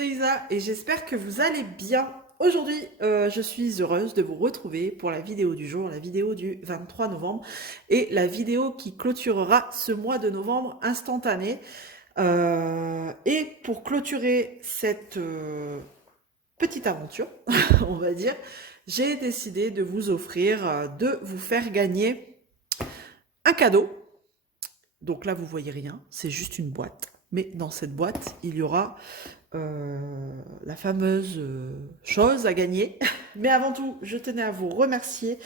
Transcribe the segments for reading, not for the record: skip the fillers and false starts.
c'est Isa et j'espère que vous allez bien. Aujourd'hui, je suis heureuse de vous retrouver pour la vidéo du jour, la vidéo du 23 novembre et la vidéo qui clôturera ce mois de novembre instantané. Et pour clôturer cette petite aventure, on va dire, j'ai décidé de vous offrir, de vous faire gagner un cadeau. Donc là, vous voyez rien, c'est juste une boîte. Mais dans cette boîte, il y aura la fameuse chose à gagner. Mais avant tout, je tenais à vous remercier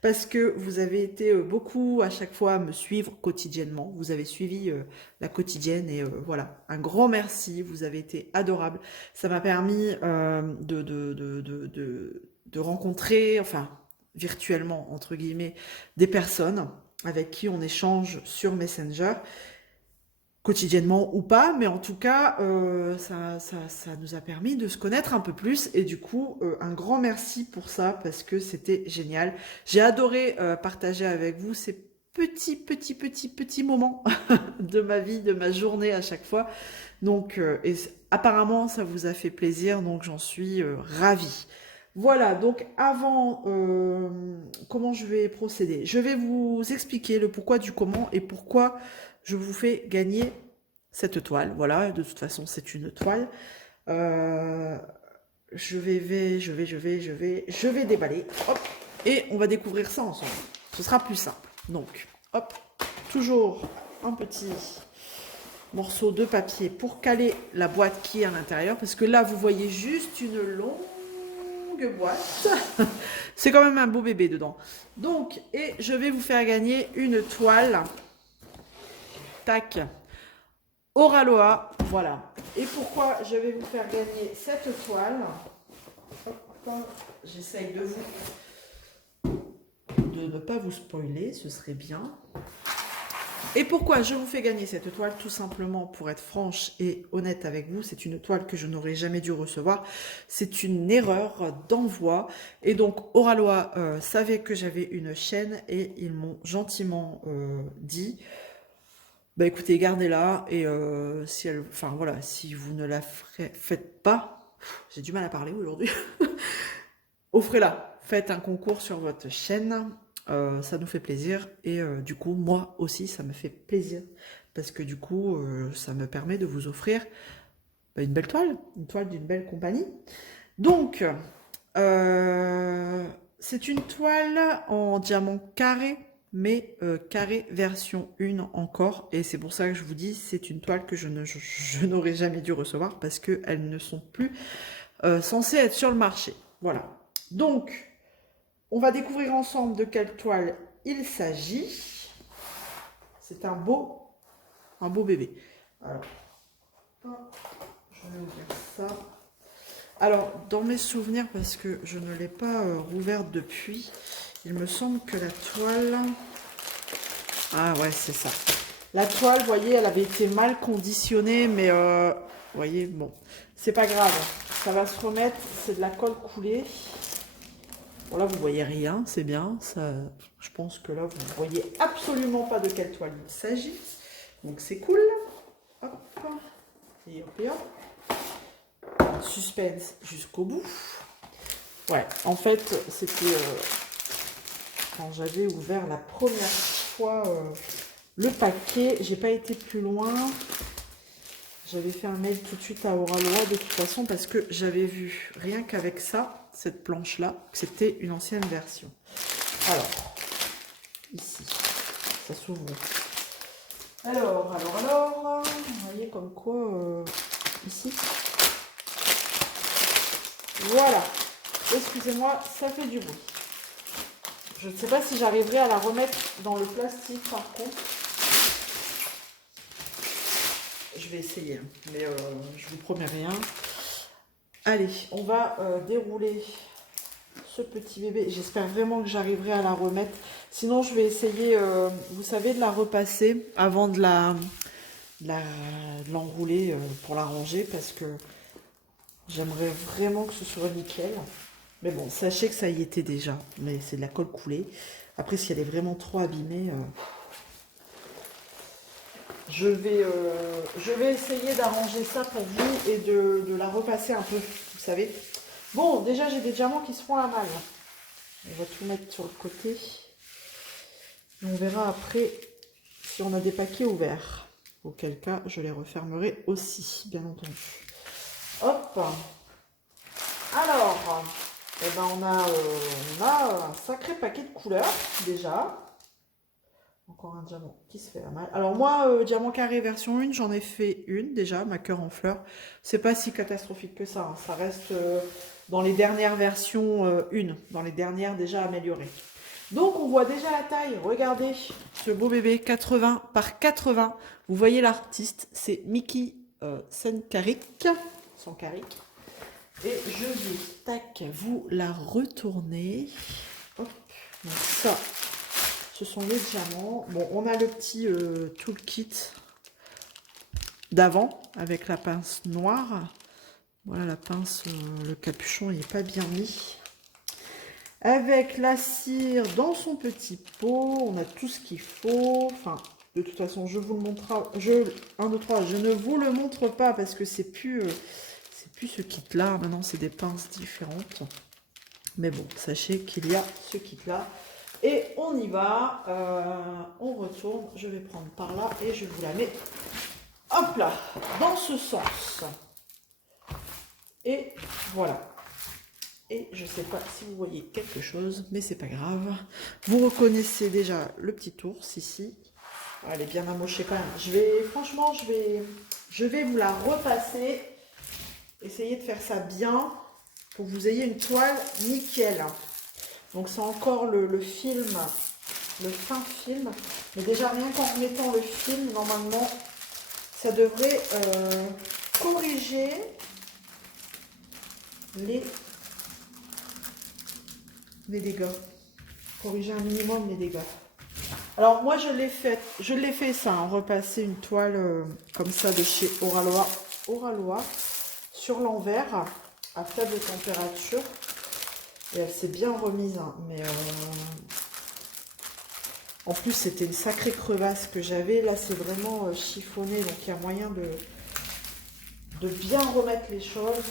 parce que vous avez été beaucoup à chaque fois à me suivre quotidiennement. Vous avez suivi la quotidienne et voilà, un grand merci. Vous avez été adorables. Ça m'a permis de rencontrer, enfin virtuellement entre guillemets, des personnes avec qui on échange sur Messenger quotidiennement ou pas, mais en tout cas, ça nous a permis de se connaître un peu plus et du coup, un grand merci pour ça parce que c'était génial. J'ai adoré partager avec vous ces petits moments de ma vie, de ma journée à chaque fois. Donc, apparemment, ça vous a fait plaisir, donc j'en suis ravie. Voilà, donc avant, comment je vais procéder? Je vais vous expliquer le pourquoi du comment et pourquoi je vous fais gagner cette toile. Voilà, de toute façon, c'est une toile. Je vais déballer. Hop, et on va découvrir ça ensemble. Ce sera plus simple. Donc, hop, toujours un petit morceau de papier pour caler la boîte qui est à l'intérieur. Parce que là, vous voyez juste une longue boîte. C'est quand même un beau bébé dedans. Donc, et je vais vous faire gagner une toile. Tac. Oraloa, voilà. Et pourquoi je vais vous faire gagner cette toile? J'essaye de ne pas vous spoiler, ce serait bien. Et pourquoi je vous fais gagner cette toile? Tout simplement pour être franche et honnête avec vous, c'est une toile que je n'aurais jamais dû recevoir. C'est une erreur d'envoi. Et donc Oraloa savait que j'avais une chaîne et ils m'ont gentiment dit... Bah écoutez, gardez-la et si elle, enfin voilà, si vous ne la faites pas, j'ai du mal à parler aujourd'hui, offrez-la, faites un concours sur votre chaîne, ça nous fait plaisir et du coup moi aussi ça me fait plaisir parce que du coup ça me permet de vous offrir une belle toile, une toile d'une belle compagnie. Donc c'est une toile en diamant carré, mais carré version 1 encore. Et c'est pour ça que je vous dis, c'est une toile que je n'aurais jamais dû recevoir parce qu'elles ne sont plus censées être sur le marché. Voilà. Donc, on va découvrir ensemble de quelle toile il s'agit. C'est un beau bébé. Alors, je vais ouvrir ça. Alors, dans mes souvenirs, parce que je ne l'ai pas rouverte depuis, il me semble que la toile... Ah ouais, c'est ça. La toile, vous voyez, elle avait été mal conditionnée, mais vous voyez, bon, c'est pas grave. Ça va se remettre, c'est de la colle coulée. Bon, là, vous voyez rien, c'est bien. Ça, je pense que là, vous ne voyez absolument pas de quelle toile il s'agit. Donc, c'est cool. Hop. Et hop, et hop. Suspense jusqu'au bout. Ouais, en fait, c'était quand j'avais ouvert la première fois le paquet, j'ai pas été plus loin. J'avais fait un mail tout de suite à Oraloa de toute façon parce que j'avais vu rien qu'avec ça, cette planche-là, que c'était une ancienne version. Alors, ici, ça s'ouvre. Alors, vous voyez comme quoi, ici. Voilà. Excusez-moi, ça fait du bruit. Je ne sais pas si j'arriverai à la remettre dans le plastique par contre. Je vais essayer, mais je vous promets rien. Allez, on va dérouler ce petit bébé. J'espère vraiment que j'arriverai à la remettre. Sinon, je vais essayer, vous savez, de la repasser avant de l'enrouler pour la ranger parce que j'aimerais vraiment que ce soit nickel. Mais bon, sachez que ça y était déjà, mais c'est de la colle coulée. Après, si elle est vraiment trop abîmée, Je vais essayer d'arranger ça pour vous et de la repasser un peu, vous savez. Bon, déjà, j'ai des diamants qui se font la malle. On va tout mettre sur le côté. Et on verra après si on a des paquets ouverts. Auquel cas, je les refermerai aussi, bien entendu. Hop. Alors, eh ben on a un sacré paquet de couleurs, déjà. Encore un diamant qui se fait la malle. Alors moi, diamant carré version 1, j'en ai fait une déjà, ma cœur en fleurs. C'est pas si catastrophique que ça. Hein. Ça reste dans les dernières versions 1, dans les dernières déjà améliorées. Donc on voit déjà la taille. Regardez ce beau bébé 80 par 80. Vous voyez l'artiste, c'est Mickey Sankarik. Et je vais, tac, vous la retourner. Hop, donc ça, ce sont les diamants. Bon, on a le petit toolkit d'avant avec la pince noire. Voilà, la pince, le capuchon, il n'est pas bien mis. Avec la cire dans son petit pot, on a tout ce qu'il faut. Enfin, de toute façon, je vous le montrerai. 1, 2, 3, je ne vous le montre pas parce que c'est plus ce kit-là. Maintenant, c'est des pinces différentes. Mais bon, sachez qu'il y a ce kit-là. Et on y va. On retourne. Je vais prendre par là et je vous la mets. Hop là, dans ce sens. Et voilà. Et je ne sais pas si vous voyez quelque chose, mais c'est pas grave. Vous reconnaissez déjà le petit ours ici. Elle est bien amochée quand même. Franchement, je vais vous la repasser. Essayez de faire ça bien pour que vous ayez une toile nickel. Donc c'est encore le film, le fin film. Mais déjà rien qu'en remettant le film, normalement, ça devrait corriger les dégâts. Corriger un minimum les dégâts. Alors moi je l'ai fait ça, hein, repasser une toile comme ça de chez Oralois sur l'envers à faible température. Et elle s'est bien remise, hein, mais en plus c'était une sacrée crevasse que j'avais. Là c'est vraiment chiffonné, donc il y a moyen de bien remettre les choses.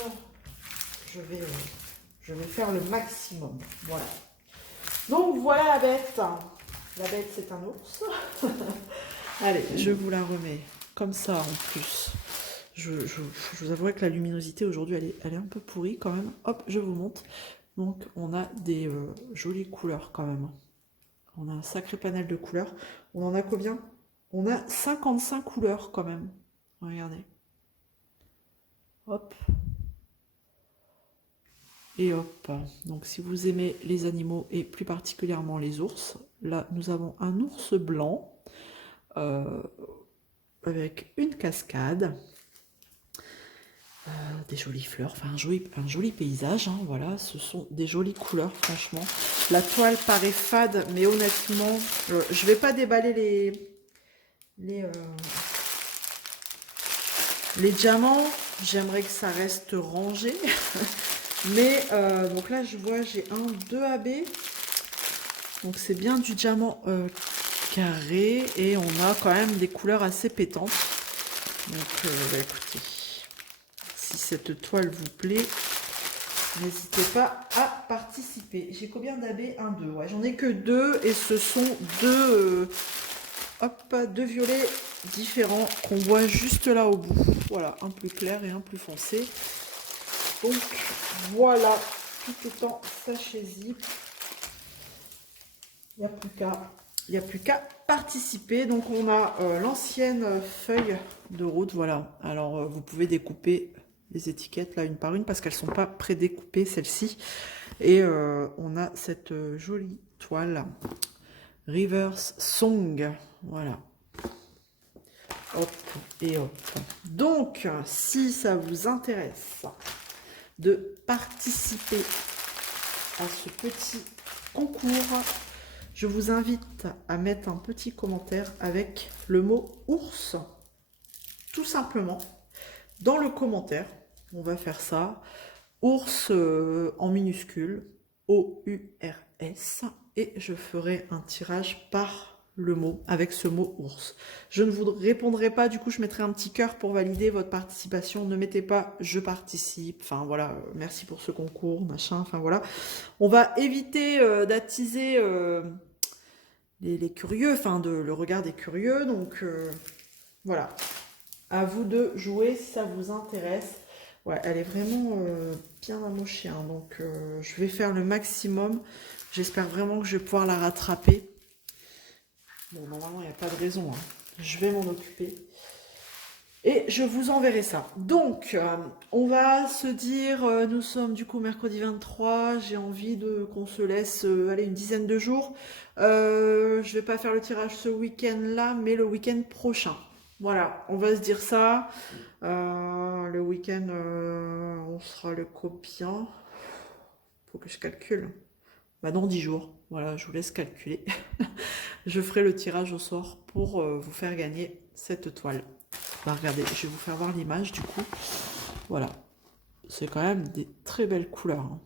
Je vais faire le maximum. Voilà. Donc voilà la bête. La bête c'est un ours. Allez, je vous la remets comme ça en plus. Je vous avouerai que la luminosité aujourd'hui elle est un peu pourrie quand même. Hop, je vous montre. Donc on a des jolies couleurs quand même. On a un sacré panel de couleurs. On en a combien? On a 55 couleurs quand même. Regardez. Hop. Et hop. Donc si vous aimez les animaux et plus particulièrement les ours, là nous avons un ours blanc avec une cascade, des jolies fleurs, enfin un joli paysage. Hein, voilà, ce sont des jolies couleurs franchement. La toile paraît fade, mais honnêtement, je vais pas déballer les diamants. J'aimerais que ça reste rangé. Mais donc là je vois j'ai 1, 2 AB. Donc c'est bien du diamant carré et on a quand même des couleurs assez pétantes. Donc bah, écoutez, si cette toile vous plaît, n'hésitez pas à participer. J'ai combien d'AB? 1, 2. Ouais, j'en ai que 2 et ce sont deux violets différents qu'on voit juste là au bout. Voilà, un plus clair et un plus foncé. Donc voilà, tout est en sachet zip. Il n'y a plus qu'à participer. Donc on a l'ancienne feuille de route. Voilà. Alors vous pouvez découper les étiquettes là une par une parce qu'elles ne sont pas prédécoupées celles-ci. Et on a cette jolie toile Reverse Song. Voilà. Hop et hop. Donc si ça vous intéresse de participer à ce petit concours, je vous invite à mettre un petit commentaire avec le mot ours, tout simplement. Dans le commentaire, on va faire ça. Ours en minuscule, O-U-R-S. Et je ferai un tirage par le mot avec ce mot ours. Je ne vous répondrai pas, du coup je mettrai un petit cœur pour valider votre participation. Ne mettez pas je participe, enfin voilà, merci pour ce concours, machin, enfin voilà. On va éviter d'attiser les curieux, enfin le regard des curieux, donc voilà. À vous de jouer si ça vous intéresse. Ouais, elle est vraiment bien amochée, hein, donc je vais faire le maximum. J'espère vraiment que je vais pouvoir la rattraper. Bon, normalement, il n'y a pas de raison. Hein. Je vais m'en occuper. Et je vous enverrai ça. Donc, on va se dire, nous sommes du coup mercredi 23. J'ai envie qu'on se laisse aller une dizaine de jours. Je vais pas faire le tirage ce week-end-là, mais le week-end prochain. Voilà, on va se dire ça. Le week-end, on sera le combien? Faut que je calcule. Bah, dans 10 jours. Voilà, je vous laisse calculer. Je ferai le tirage au sort pour vous faire gagner cette toile. Bah, regardez, je vais vous faire voir l'image du coup. Voilà. C'est quand même des très belles couleurs. Hein.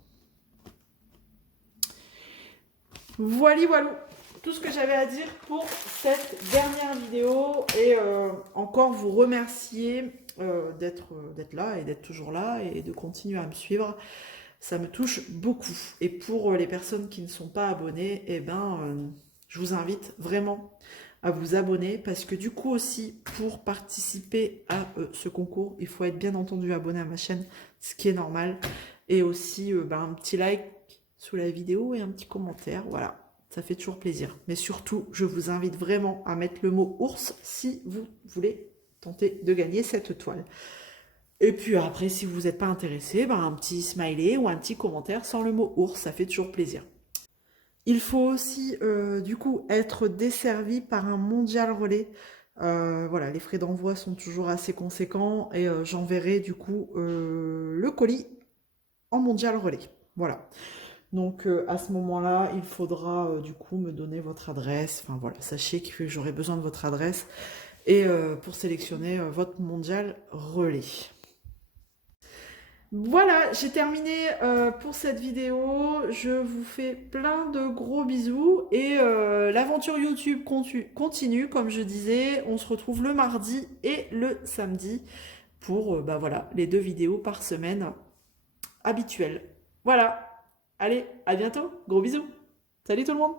Voilà, voilà. Tout ce que j'avais à dire pour cette dernière vidéo. Et encore vous remercier d'être là et d'être toujours là et de continuer à me suivre. Ça me touche beaucoup. Et pour les personnes qui ne sont pas abonnées, eh ben, je vous invite vraiment à vous abonner parce que du coup aussi, pour participer à ce concours, il faut être bien entendu abonné à ma chaîne, ce qui est normal. Et aussi un petit like sous la vidéo et un petit commentaire, voilà. Ça fait toujours plaisir. Mais surtout, je vous invite vraiment à mettre le mot ours si vous voulez tenter de gagner cette toile. Et puis après, si vous n'êtes pas intéressé, un petit smiley ou un petit commentaire sans le mot ours, ça fait toujours plaisir. Il faut aussi, du coup, être desservi par un mondial relais. Voilà, les frais d'envoi sont toujours assez conséquents et j'enverrai du coup le colis en mondial relais. Voilà. Donc à ce moment-là, il faudra du coup me donner votre adresse. Enfin voilà, sachez que j'aurai besoin de votre adresse et pour sélectionner votre mondial relais. Voilà, j'ai terminé pour cette vidéo. Je vous fais plein de gros bisous et l'aventure YouTube continue, comme je disais. On se retrouve le mardi et le samedi pour voilà, les 2 vidéos par semaine habituelles. Voilà, allez, à bientôt, gros bisous. Salut tout le monde.